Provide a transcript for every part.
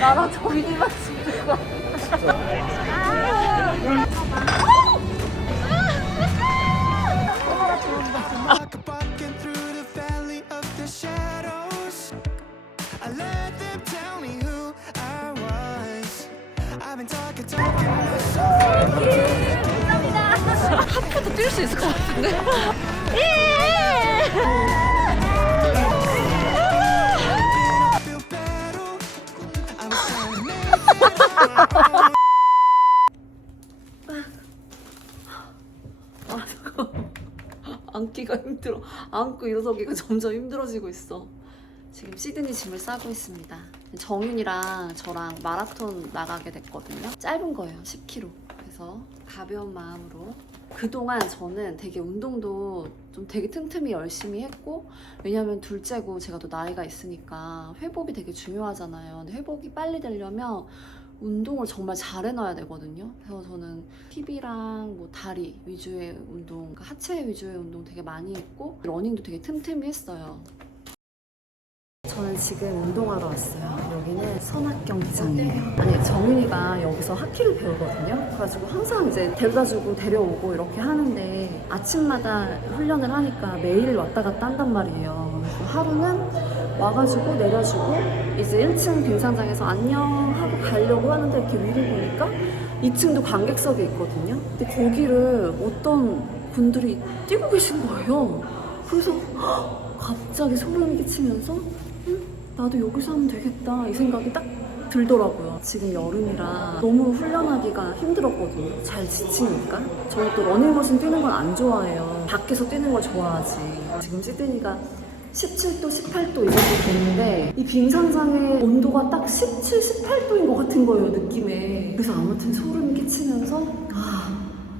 나랑 정인이만 찍는 거. Walking through the valley of the shadows, I let them tell me who I was. I've been talking 하프도 뛸 수 있을 것 같은데? feel better. I was trying to make it. 아, 잠깐. 앉기가 힘들어. 앉고 일어서기가 점점 힘들어지고 있어. 지금 시드니 짐을 싸고 있습니다. 정윤이랑 저랑 마라톤 나가게 됐거든요. 짧은 거예요. 10km. 그래서 가벼운 마음으로. 그동안 저는 되게 운동도 좀 되게 틈틈이 열심히 했고, 왜냐면 둘째고 제가 또 나이가 있으니까 회복이 되게 중요하잖아요. 근데 회복이 빨리 되려면 운동을 정말 잘 해놔야 되거든요. 그래서 저는 힙이랑 뭐 다리 위주의 운동, 그러니까 하체 위주의 운동 되게 많이 했고, 러닝도 되게 틈틈이 했어요. 저는 지금 운동하러 왔어요. 여기는 선악 경기장이에요. 아니, 정윤이가 여기서 하키를 배우거든요. 그래가지고 항상 이제 데려다주고 데려오고 이렇게 하는데, 아침마다 훈련을 하니까 매일 왔다 갔다 한단 말이에요. 그래서 하루는 와가지고 내려주고 이제 1층 등산장에서 안녕 하고 가려고 하는데, 이렇게 위를 보니까 2층도 관객석이 있거든요. 근데 거기를 어떤 분들이 뛰고 계신 거예요. 그래서 갑자기 소름 끼치면서 나도 여기서 하면 되겠다 이 생각이 딱 들더라고요. 지금 여름이라 너무 훈련하기가 힘들었거든요. 잘 지치니까. 저는 또 러닝머신 뛰는 건 안 좋아해요. 밖에서 뛰는 걸 좋아하지. 지금 시드니가 17도, 18도 이 정도 되는데 이 빙산장의 온도가 딱 17, 18도인 것 같은 거예요, 느낌에. 그래서 아무튼 소름이 끼치면서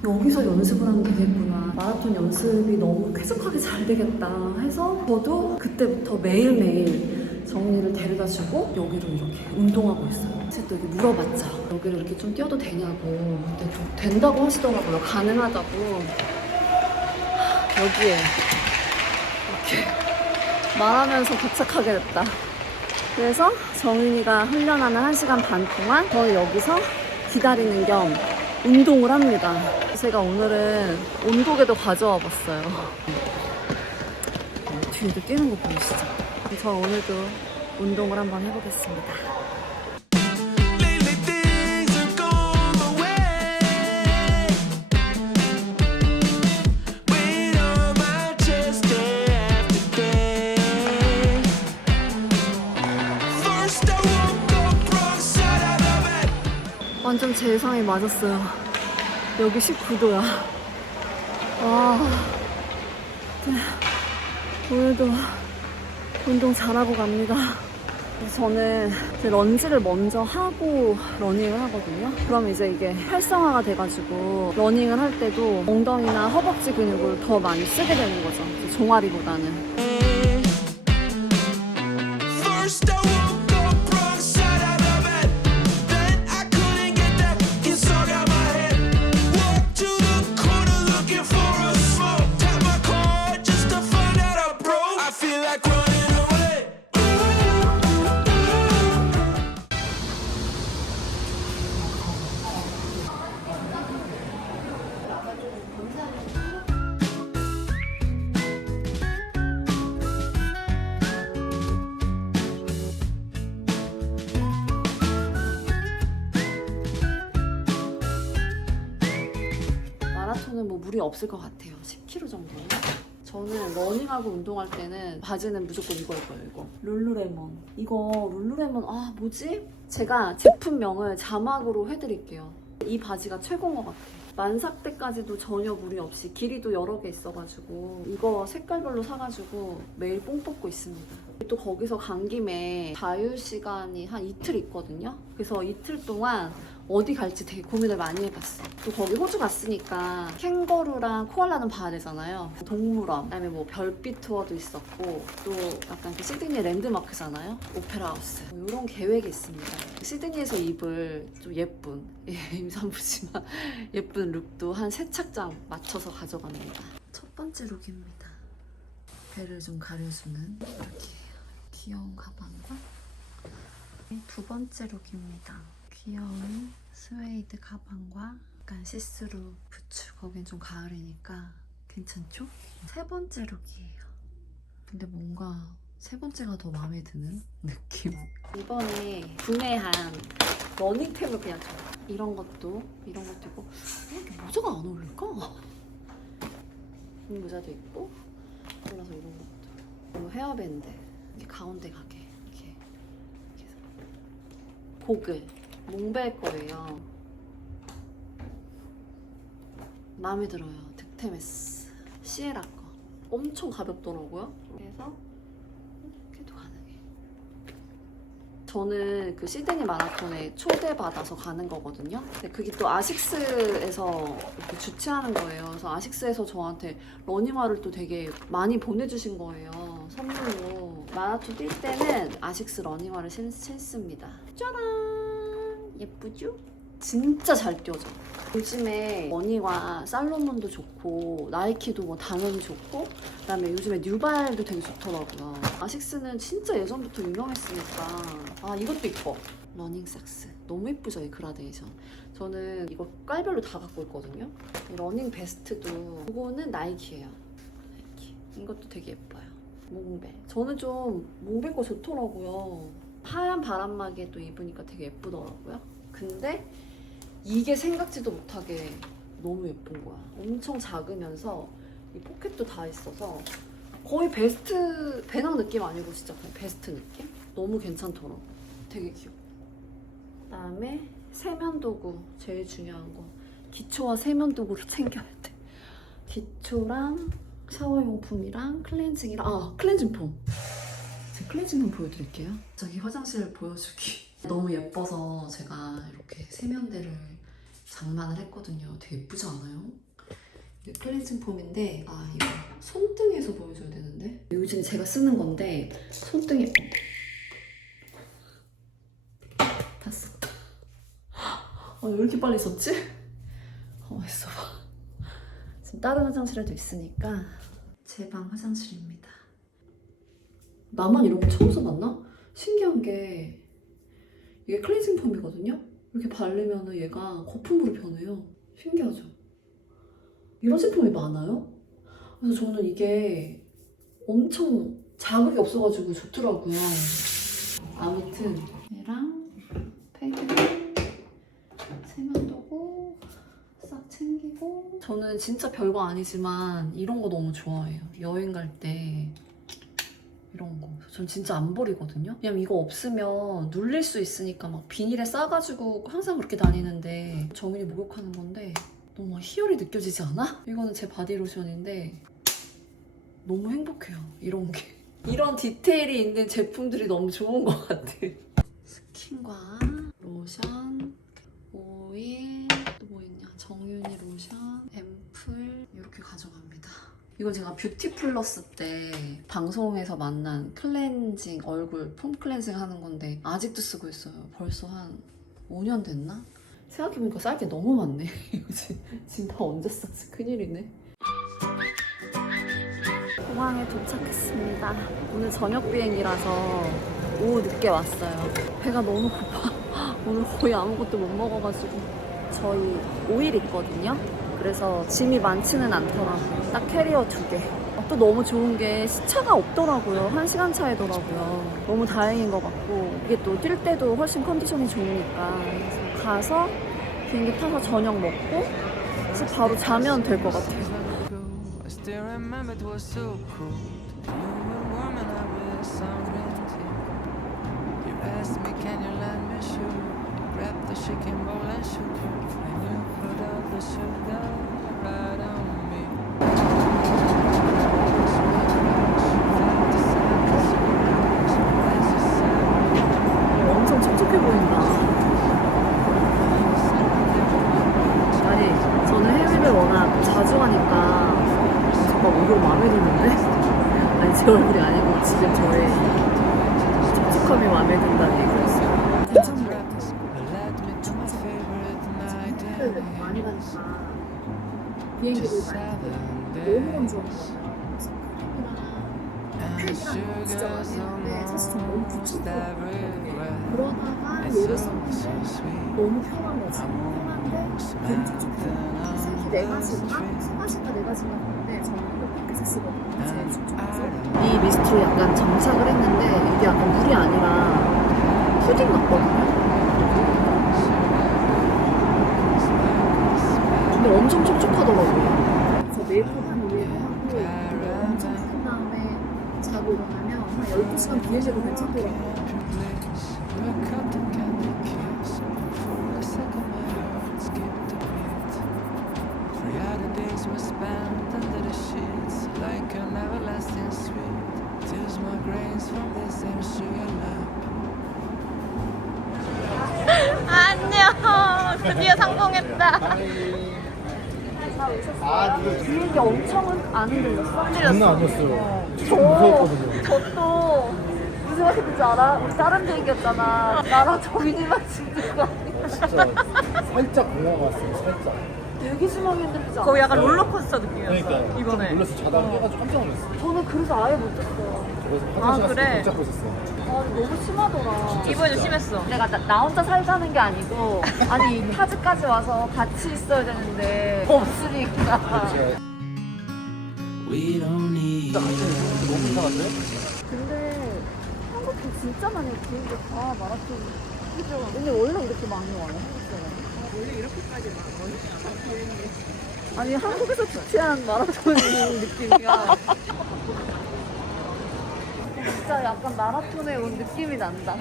여기서 연습을 하면 되겠구나. 마라톤 연습이 너무 쾌적하게 잘 되겠다 해서 저도 그때부터 매일매일 정은이를 데려다주고 여기로 이렇게 운동하고 있어요. 제가 또 여기 물어봤죠. 여기를 이렇게 좀 뛰어도 되냐고. 근데 좀 된다고 하시더라고요. 가능하다고. 여기에 이렇게 말하면서 도착하게 됐다. 그래서 정은이가 훈련하는 1시간 반 동안 저는 여기서 기다리는 겸 운동을 합니다. 제가 오늘은 온도계도 가져와 봤어요. 뒤에도 뛰는 거 보이시죠? 저 오늘도 운동을 한번 해보겠습니다. Lately things are going my way. Weight on my chest day after day. First I woke up wrong side of the bed. 완전 제 예상이 맞았어요. 여기 19도야. 오늘도 운동 잘하고 갑니다. 저는 이제 런지를 먼저 하고 러닝을 하거든요. 그럼 이제 이게 활성화가 돼가지고 러닝을 할 때도 엉덩이나 허벅지 근육을 더 많이 쓰게 되는 거죠. 종아리보다는. First I woke up wrong side of the bed. Then I couldn't get that song out my head. Walked to the corner looking for a smoke. Tap my car just to find out I broke. I feel like running away. 마라톤은 뭐 무리 없을 것 같아요. 10km 정도는. 저는 러닝하고 운동할 때는 바지는 무조건 이거일 거예요. 이거 룰루레몬. 이거 룰루레몬 뭐지? 제가 제품명을 자막으로 해드릴게요. 이 바지가 최고인 것 같아요. 만삭 때까지도 전혀 무리 없이 길이도 여러 개 있어가지고 이거 색깔별로 사가지고 매일 뽕 뽑고 있습니다. 또 거기서 간 김에 자유 시간이 한 이틀 있거든요. 그래서 이틀 동안 어디 갈지 되게 고민을 많이 해봤어요. 또 거기 호주 갔으니까 캥거루랑 코알라는 봐야 되잖아요. 동물원, 그다음에 뭐 별빛 투어도 있었고, 또 약간 그 시드니 랜드마크잖아요. 오페라 하우스. 이런 계획이 있습니다. 시드니에서 입을 좀 예쁜, 임산부지만 예쁜 룩도 한 3착장 맞춰서 가져갑니다. 첫 번째 룩입니다. 배를 좀 가려주는 이렇게 귀여운 가방과 두 번째 룩입니다. 귀여운 스웨이드 가방과 약간 시스루 부츠. 거긴 좀 가을이니까 괜찮죠? 세 번째 룩이에요. 근데 뭔가 세 번째가 더 마음에 드는 느낌. 이번에 구매한 러닝템을 그냥 좀 이런 것도 있고 왜 이렇게 모자가 안 어울릴까? 이 모자도 있고 골라서 이런 것도 헤어밴드 이렇게 가운데 가게 이렇게 해서 고글 몽벨 거예요. 마음에 들어요. 득템했어. 시에라 거 엄청 가볍더라고요. 그래서 이렇게도 가능해. 저는 그 시드니 마라톤에 초대받아서 가는 거거든요. 근데 그게 또 아식스에서 이렇게 주최하는 거예요. 그래서 아식스에서 저한테 러닝화를 또 되게 많이 보내주신 거예요. 선물로. 마라톤 뛸 때는 아식스 러닝화를 신습니다. 짜란! 예쁘죠? 진짜 잘 뛰어져. 요즘에 머니와 살로몬도 좋고 나이키도 뭐 당연히 좋고 그다음에 요즘에 뉴발도 되게 좋더라고요. 아식스는 진짜 예전부터 유명했으니까. 아 이것도 이뻐. 러닝 삭스 너무 예쁘죠 이 그라데이션. 저는 이거 깔별로 다 갖고 있거든요. 이 러닝 베스트도 이거는 나이키예요. 나이키. 이것도 되게 예뻐요. 몽벨. 저는 좀 몽벨 거 좋더라고요. 하얀 바람막이에 또 입으니까 되게 예쁘더라고요. 근데 이게 생각지도 못하게 너무 예쁜 거야. 엄청 작으면서 이 포켓도 다 있어서 거의 베스트 배낭 느낌 아니고 진짜 그냥 베스트 느낌? 너무 괜찮더라고. 되게 귀여워. 그다음에 세면도구 제일 중요한 거. 기초와 세면도구를 챙겨야 돼. 기초랑 샤워용품이랑 클렌징이랑 클렌징 폼. 제가 클렌징 폼 보여드릴게요. 저기 화장실 보여주기. 너무 예뻐서 제가 이렇게 세면대를 장만을 했거든요. 되게 예쁘지 않아요? 이게 클렌징 폼인데 이거 손등에서 보여줘야 되는데 요즘 제가 쓰는 건데 손등에 봤어. 왜 이렇게 빨리 썼지? 있어봐. 지금 다른 화장실에도 있으니까 제 방 화장실입니다. 나만 이런 거 처음 써봤나? 신기한 게 이게 클렌징 폼이거든요? 이렇게 바르면 얘가 거품으로 변해요. 신기하죠? 이런 제품이 많아요? 그래서 저는 이게 엄청 자극이 없어가지고 좋더라고요. 아무튼 얘랑 패드, 세면도구 싹 챙기고. 저는 진짜 별거 아니지만 이런 거 너무 좋아해요. 여행 갈 때 이런 거. 전 진짜 안 버리거든요. 왜냐면 이거 없으면 눌릴 수 있으니까 막 비닐에 싸가지고 항상 그렇게 다니는데 정인이 목욕하는 건데 너무 희열이 느껴지지 않아? 이거는 제 바디로션인데 너무 행복해요. 이런 게. 이런 디테일이 있는 제품들이 너무 좋은 것 같아. 스킨과 로션, 오일, 또 뭐 있냐? 정윤이 로션, 앰플 이렇게 가져갑니다. 이건 제가 뷰티 플러스 때 방송에서 만난 클렌징, 얼굴 폼 클렌징 하는 건데 아직도 쓰고 있어요. 벌써 한 5년 됐나? 생각해보니까 쌀 게 너무 많네. 지금 다 언제 쌌지? 큰일이네. 공항에 도착했습니다. 오늘 저녁 비행이라서 오후 늦게 왔어요. 배가 너무 고파. 오늘 거의 아무것도 못 먹어가지고. 저희 5일 있거든요. 그래서 짐이 많지는 않더라고요. 딱 캐리어 2개. 또 너무 좋은 게 시차가 없더라고요. 1시간 차이더라고요. 너무 다행인 것 같고 이게 또 뛸 때도 훨씬 컨디션이 좋으니까. 그래서 가서 비행기 타서 저녁 먹고 그래서 바로 자면 될 것 같아요. I still remember it was so cool. You were warm and I was sovereign too. You asked me, can you lend me shoe? Grab the chicken bowl and shoot you. And you put all the sugar right on me. 엄청 촉촉해 보인다. 아니, 저는 해외를 워낙 자주 가니까 정말 얼굴 마음에 드는데? 아니, 제 얼굴이 아니고 지금 저의 촉촉함이 마음에 든다는 얘기였어요. 괜찮네. 많이 가니까 비행기를 많이 타고 너무 건조한 거예요. 그래서 크림이랑 시간이 진짜 많이 했는데 사실 좀 너무 귀찮더라고요. 그러다가 여름에 너무 편한 거지. 편한데 벤츠 좋고 색이 4가지인가? 하나씩가 4가지인가 보는데 저는 핑크색 쓰거든요. 제일 중점에서 이 미스트로 약간 정착을 했는데 이게 약간 물이 아니라 푸딩 같거든요. 근데 엄청 촉촉하더라고요. 그래서 메이크업 한 이후에 하고 엄청 큰 다음에 자고 일어나면 한 12시간 뒤에 자도 괜찮더라고요. 안녕. 드디어 성공했다. 비행기 엄청 안 흔들렸어? 장난 아니었어요. 무서웠거든요. 저도 무슨 생각했는지 알아? 우리 다른 비행기였잖아. 나랑 정인이만 찍는 거 아니야? 진짜 살짝 공허가 왔어요. 살짝. 되게 심하게 흔들리지 않았어? 거의 약간 롤러코스터 느낌이었어. 그러니까 이번에. 좀 놀라서 자다가 깨가지고 깜짝 놀랐어요. 저는 그래서 아예 못 잤어요. 그래서 아, 화장실 그래? 갔을 때 붙잡고 있었어요. 아, 너무 심하더라. 이번에 좀 심했어. 내가 나 혼자 살자는 게 아니고 아니 이 타즈까지 와서 같이 있어야 되는데 없으니까. 제가 We don't need 너무 이상한데? 근데 한국도 진짜 많이 비행기 다 마라톤 그죠? 근데 원래 이렇게 많이 와요? 한국 원래 이렇게까지 많아? 아니 한국에서 주최한 마라톤 느낌이야. 진짜 약간 마라톤에 온 느낌이 난다.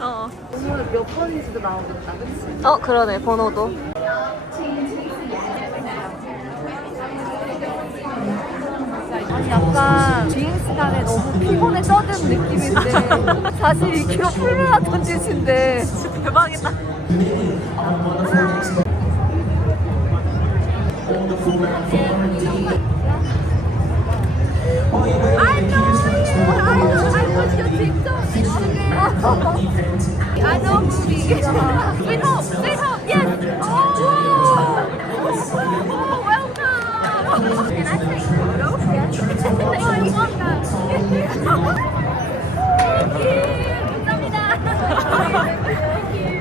어. 오늘 몇 번인지도 나오겠다, 그치? 어, 그러네. 번호도. 아니 약간 비행 시간에 너무 피곤에 떠든 느낌인데 사실 2km 풀마라톤 짓인데 대박이다. I know movie. Sweet Home, Sweet Home, yes. Oh, welcome. Can I take photos? Yes. Oh, I want that. Thank you. 감사합니다. Thank you.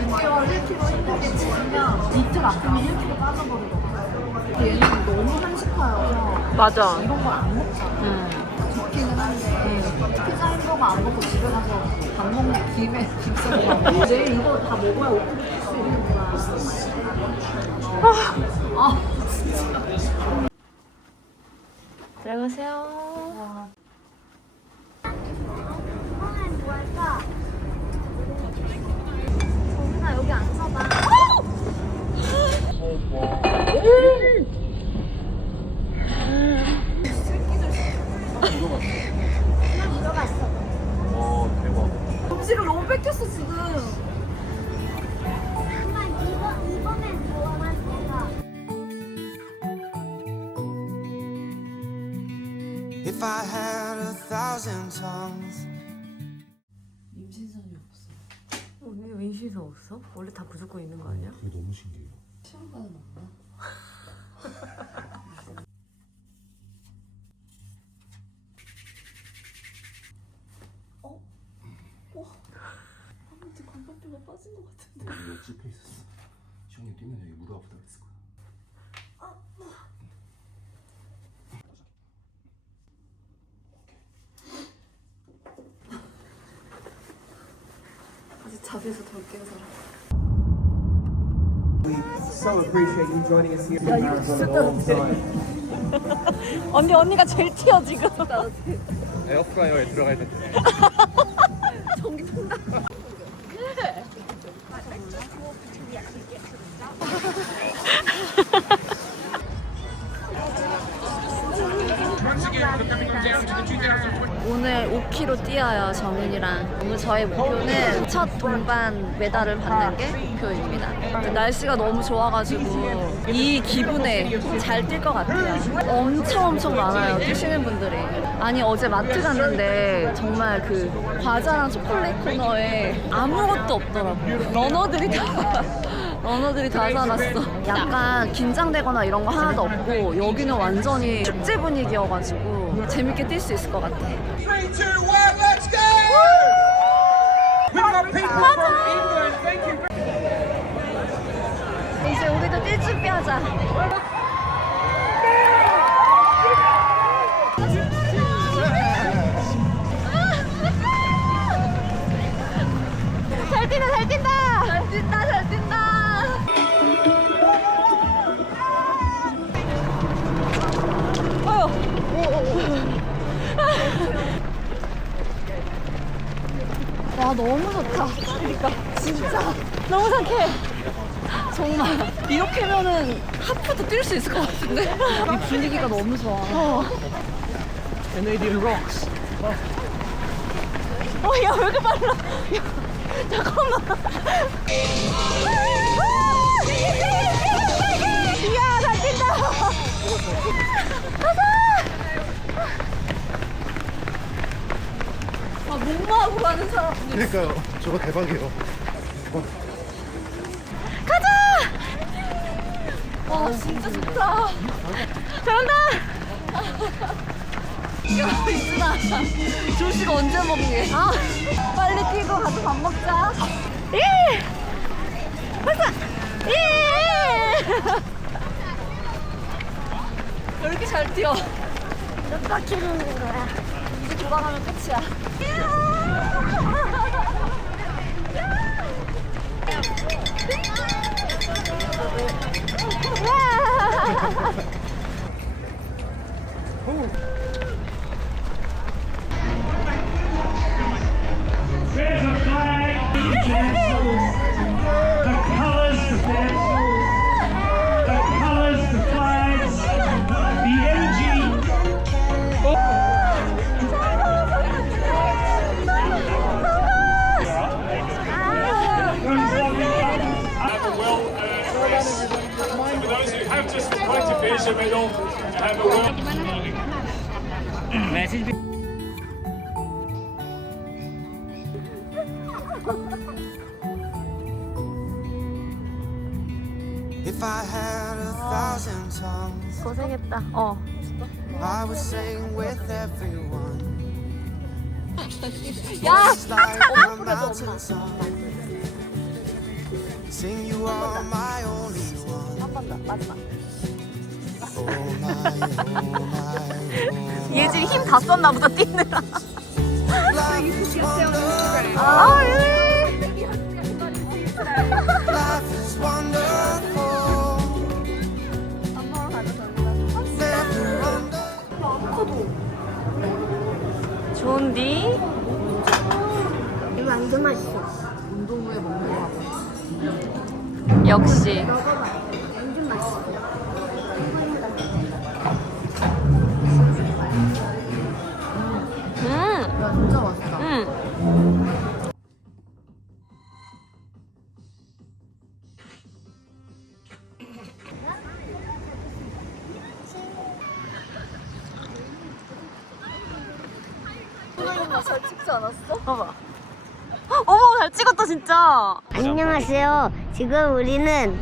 드디어 1kg 힘들게 치면 이틀 아프면 1kg 빠져버리더라고요. 얘는 너무 한식파여서 맞아. 이런 걸 안 먹잖아. 좋기는 한데 피자 햄버거 안 먹고 집에 가서 밥 먹는 김에 김치 먹어. 내일 이거 다 먹어야 5kg 뺄수 있는구나. 진짜. 안녕하세요. 정민아 여기 앉아봐. 대박. 음식을 너무 뺏겼어 지금. 이번엔 좋아할 거야. If I had 1,000 tongues. 임신선이 없어. 언니 인신서 없어? 원래 다 무조건 있는 거 아니야? 그게 너무 신기해요. 시험관은 없나? 아무튼 관광뼈가 빠진 것 같은데. 여기 찝혀 있었어. 시원이 뛰면 여기 무릎 아프다 그랬을 거야. 아직 자세에서 덜 깬 사람. We so appreciate you joining us here in Marathon alongside. 언니가 제일 튀어, 지금. 에어프라이어에 들어가야 되는데. 전기 통닭. 오늘 5km 뛰어요, 정윤이랑. 오늘 저의 목표는 첫 동반 메달을 받는 게 목표입니다. 날씨가 너무 좋아가지고 이 기분에 잘 뛸 것 같아요. 엄청 많아요, 뛰시는 분들이. 아니, 어제 마트 갔는데 정말 그 과자랑 초콜릿 코너에 아무것도 없더라고요. 러너들이 다 러너들이 다 살았어. 약간 긴장되거나 이런 거 하나도 없고 여기는 완전히 축제 분위기여가지고 재밌게 뛸 수 있을 것 같아. 3, 2, 1, let's go! We've got people from England. Thank you. 이제 우리도 뛸 준비하자. 잘 뛴다, 잘 뛴다! 잘 뛴다, 잘 뛴다! 와, 너무 좋다. 그러니까 진짜 너무 상쾌해. 정말 이렇게면은 하프도 뛸 수 있을 것 같은데? 이 분위기가 너무 좋아. Canadian rocks. 야, 왜 이렇게 빨라? 야, 잠깐만. 이야, 잘 뛴다. 가자. 아, 목마하고 가는 사람. 그러니까요. 저거 대박이에요. 가자. 와, 진짜 좋다. 잘한다. 야, 이준아. 조식가 언제 먹니? 아, 빨리 뛰고 가서 밥 먹자. 예! 벌써! 예! 왜 이렇게 잘 뛰어? 몇 바퀴 도는 거야? 이제 돌아가면 끝이야. There's a flag, the colors, the flags, the energy. Have a well-earned rest. For those who have just won to finish a medal, have a well. If I had 1,000 tongues, 고생했다. I would sing with everyone. 야! Just like a mountain song. Sing you are my only one. Oh my, oh my, 얘 지금 힘 다 썼나 보다 뛰느라. life is wonderful. 아, Life is wonderful. Never under. 좋은디? 이거 완전 맛있어. 역시. 완전 맛있어. 야, 진짜 맛있다. 잘 찍지 않았어? 봐봐. 어머, 잘 찍었다 진짜. 안녕하세요. 지금 우리는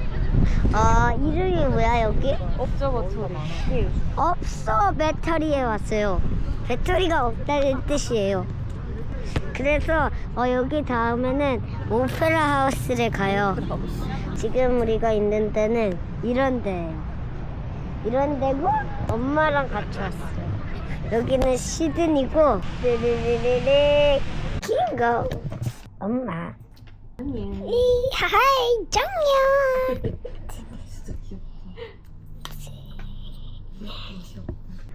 이름이 뭐야 여기? 없죠, 버튼. 없어 배터리에 왔어요. 배터리가 없다는 뜻이에요. 그래서 여기 다음에는 오페라 하우스를 가요. 지금 우리가 있는 데는 이런 데예요. 이런 데고 엄마랑 같이 왔어요. 여기는 시드니고 르르르르르 킹고 엄마 하이 정녕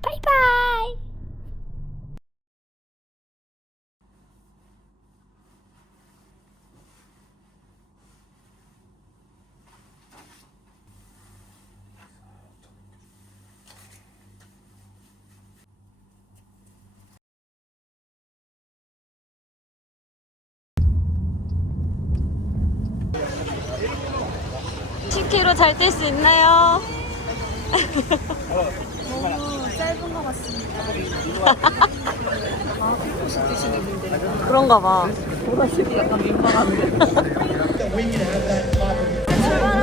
바이바이. 키로 잘 뛸 수 있나요? 너무 짧은 것 같습니다. 아, 피부시 드시는 분들. 그런가 봐. 보라색이 약간 민망한데. 출발하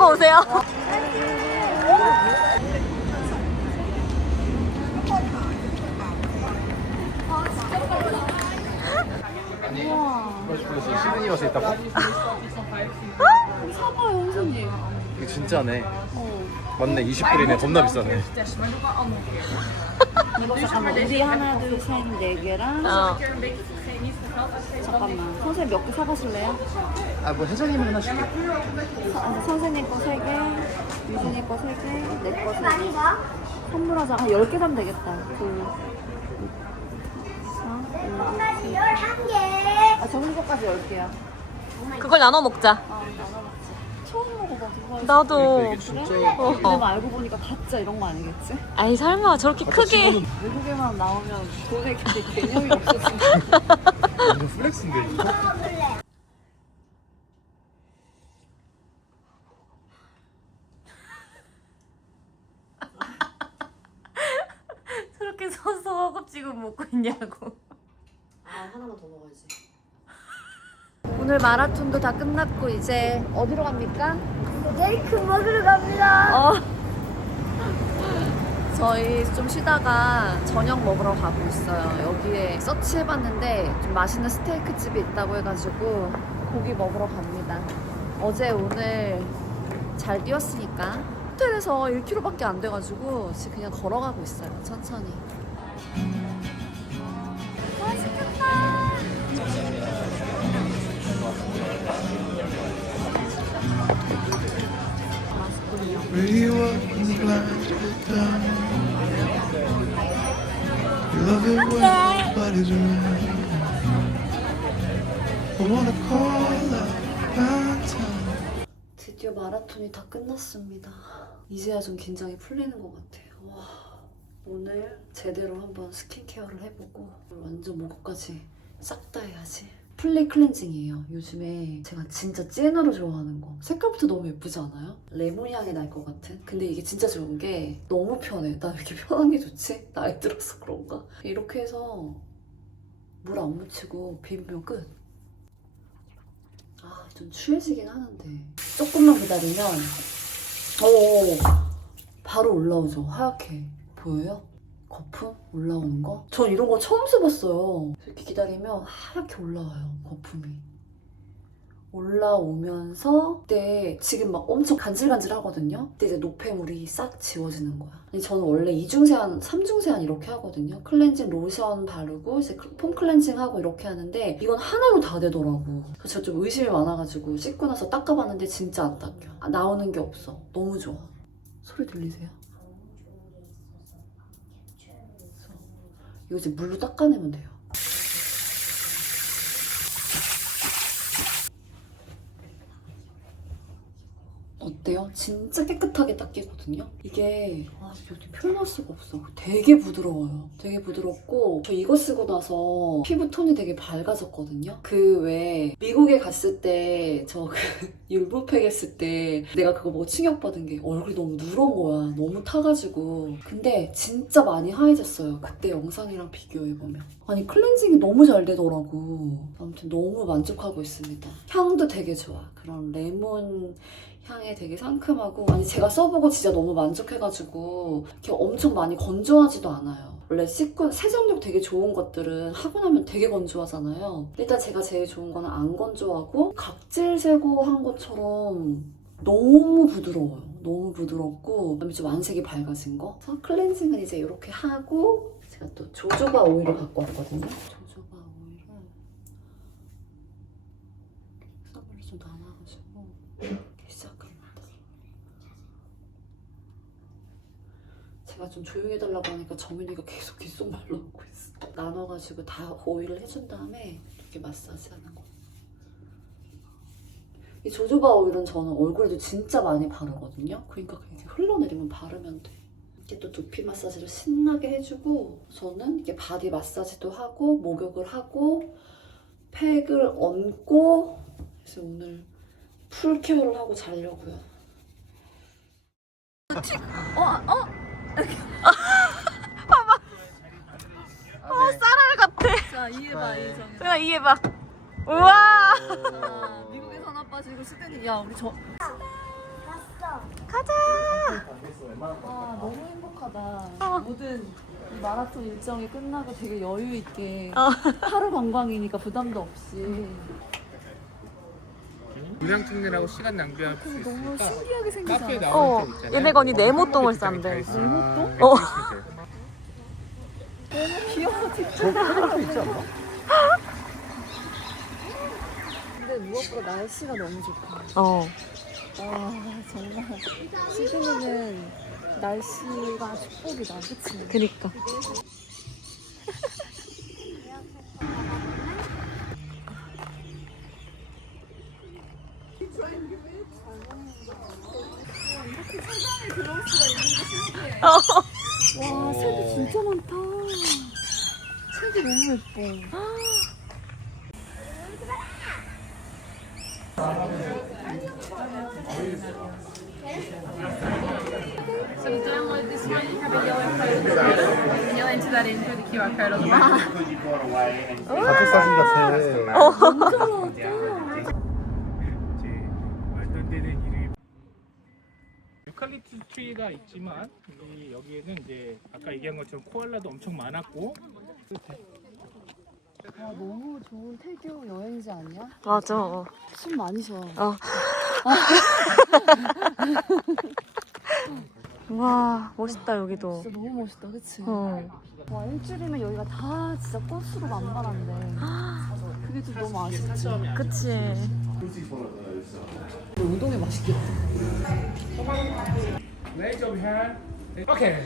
가지고 오세요. 그래서 시드니 와서 있다고? 사봐요, 선생님. 이거 진짜네. 맞네, 20불이네. 겁나 비싸네. 이거 잠깐만. 우리 하나, 둘, 셋, 네 개랑. 잠깐만. 선생님 몇 개 사보실래요? 아, 뭐 회장님이 하나 시켜. 선생님 거 3개, 유진이 거 3개, 내 거 3개. 선물하자. 한 10개 사면 되겠다. 엄마지 11개. 아, 정은 거까지 10개야. 그걸 나눠 먹자. 나눠 먹지. 처음 먹어봐, 그거. 나도. 이게 진짜 근데 알고 보니까 가짜 이런 거 아니겠지? 아이 설마 저렇게 크게. 외국에만 나오면 돈의 개념이 없어진다. 완전 플렉스인데 이거? 저렇게 서서 허겁지겁 먹고 있냐고. 아, 하나만 더 먹어야지. 오늘 마라톤도 다 끝났고 이제 어디로 갑니까? 케이크 먹으러 갑니다. 저희 좀 쉬다가 저녁 먹으러 가고 있어요. 여기에 서치해봤는데 좀 맛있는 스테이크 집이 있다고 해가지고 고기 먹으러 갑니다. 어제 오늘 잘 뛰었으니까 호텔에서 1km밖에 안 돼가지고 지금 그냥 걸어가고 있어요. 천천히. Where you up and the blinds pulled down. You love it when nobody's around. I wanna call out downtown. 드디어 마라톤이 다 끝났습니다. 이제야 좀 긴장이 풀리는 것 같아요. 와, 오늘 제대로 한번 스킨케어를 해보고 완전 목까지 싹 다 해야지. 플레이 클렌징이에요. 요즘에 제가 진짜 찐으로 좋아하는 거. 색깔부터 너무 예쁘지 않아요? 레몬 향이 날 것 같은? 근데 이게 진짜 좋은 게 너무 편해. 나 왜 이렇게 편한 게 좋지? 나이 들어서 그런가? 이렇게 해서 물 안 묻히고 비비면 끝. 아, 좀 추해지긴 하는데 조금만 기다리면 바로 올라오죠. 하얗게 보여요? 거품 올라오는 거? 전 이런 거 처음 써봤어요. 이렇게 기다리면 하얗게 올라와요. 거품이 올라오면서 그때 지금 막 엄청 간질간질 하거든요. 그때 이제 노폐물이 싹 지워지는 거야. 아니, 저는 원래 2중세안, 3중세안 이렇게 하거든요. 클렌징 로션 바르고 이제 폼 클렌징 하고 이렇게 하는데 이건 하나로 다 되더라고. 그래서 제가 좀 의심이 많아가지고 씻고 나서 닦아봤는데 진짜 안 닦여. 나오는 게 없어. 너무 좋아. 소리 들리세요? 이거 이제 물로 닦아내면 돼요. 어때요? 진짜 깨끗하게 닦이거든요? 이게 표현할 수가 없어. 되게 부드러워요. 되게 부드럽고 저 이거 쓰고 나서 피부톤이 되게 밝아졌거든요? 그 왜 미국에 갔을 때 저 그 율무팩 했을 때 내가 그거 보고 충격받은 게 얼굴이 너무 누런 거야. 너무 타가지고. 근데 진짜 많이 하얘졌어요. 그때 영상이랑 비교해보면. 아니 클렌징이 너무 잘 되더라고. 아무튼 너무 만족하고 있습니다. 향도 되게 좋아. 그런 레몬 향이 되게 상큼하고 아니 제가 써보고 진짜 너무 만족해가지고 이렇게 엄청 많이 건조하지도 않아요. 원래 씻고 세정력 되게 좋은 것들은 하고 나면 되게 건조하잖아요. 일단 제가 제일 좋은 거는 안 건조하고 각질 제거한 것처럼 너무 부드러워요. 너무 부드럽고 그다음에 좀 안색이 밝아진 거. 그래서 클렌징은 이제 이렇게 하고 제가 또 조조바 오일을 갖고 왔거든요. 조조바 오일을 썸을 좀 나눠가지고 제가 좀 조용히 해달라고 하니까 정윤이가 계속 귓속말로 하고 있어. 나눠가지고 다 오일을 해준 다음에 이렇게 마사지하는 거. 이 조조바 오일은 저는 얼굴에도 진짜 많이 바르거든요. 그러니까 이렇게 흘러내리면 바르면 돼. 이렇게 또 두피 마사지를 신나게 해주고 저는 이렇게 바디 마사지도 하고 목욕을 하고 팩을 얹고 그래서 오늘 풀 케어를 하고 자려고요. 쌀알 같아. 자, 이해봐, 이해정. 그냥 이해봐. 우와. 미국에 사나 빠지고 시드니. 야, 우리 와 너무 행복하다. 모든 이 마라톤 일정이 끝나고 되게 여유 있게 하루 관광이니까 부담도 없이. 분량 찍느라고 시간 낭비할 수 너무 있으니까 신기하게 생기지 카페에 않아? 나오는 쪽 있잖아요. 얘네가 언니 네모똥을 다 싼대. 있어요. 네모똥? 어. 너무 귀여워 진짜. 저 있지 않나? 근데 무엇보다 날씨가 너무 좋다. 어. 와 정말 시드니는 날씨가 축복이다. 그치? 그니까. 와 색이 진짜 많다. 색이 너무 예뻐. 가족 사진 같아. 이제 말도 안 되는 이름이 유칼립투스 트리가 있지만 여기에는 이제 아까 얘기한 것처럼 코알라도 엄청 많았고 와 너무 좋은 태교 여행지 아니야? 맞아. 숨 많이 쉬어. 와 멋있다 여기도. 진짜 너무 멋있다, 그치? 어. 와 일주일이면 여기가 다 진짜 꽃으로 만발한데 그게 좀 너무 아쉽지. 그치. 우동이 맛있겠다. Raise your hand. 오케이.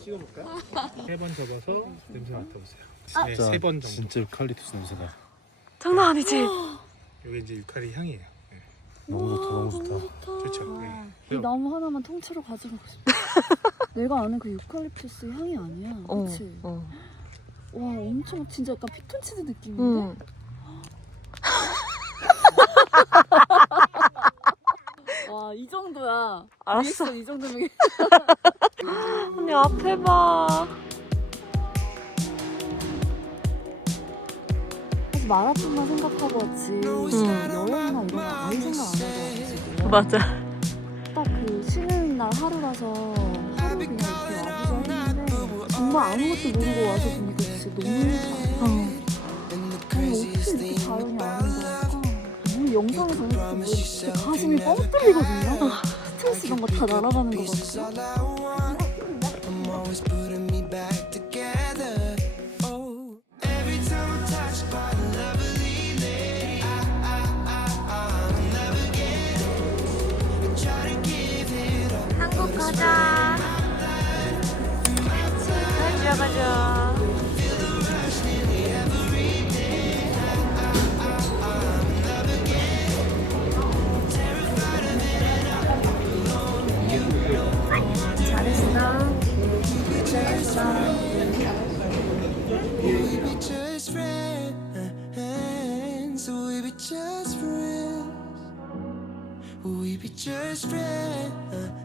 찍어볼까? 3번 접어서 냄새 맡아보세요. 네, 3번 정도. 진짜 유칼립투스 냄새다. 장난 아니지? 이게 이제 유칼리 향이에요. 네. 너무 좋다, 너무 좋다. 좋죠. 네. 이 나무 하나만 통째로 가져가고 싶어. 내가 아는 그 유칼립투스 향이 아니야. 그치? 어. 와 엄청 진짜 약간 피톤치드 느낌인데? 응. 와 이 정도야. 알았어. 알았어 이 정도면. 언니 앞에 봐. 사실 마라톤만 생각하고 왔지. 여행이나 이런 거 아예 생각 안 해가지고. 맞아. 딱 그 쉬는 날 하루라서 하루 그냥 이렇게 와보자 했는데 정말 아무것도 모르고 와서 보니까 진짜 너무 좋다. 아니 어떻게 이렇게 자연이 아름다울까? 물 영상에서 보니까 뭐 진짜 가슴이 뻥 뚫리거든요. 스트레스 이런 거 다 날아가는 거 같아. I'm always putting me back together. Oh, every time I'm touched by a lovely lady, I'll never get it. I try to give it up. 한국 가자. 가자. We be just friends. We be just friends. We be just friends.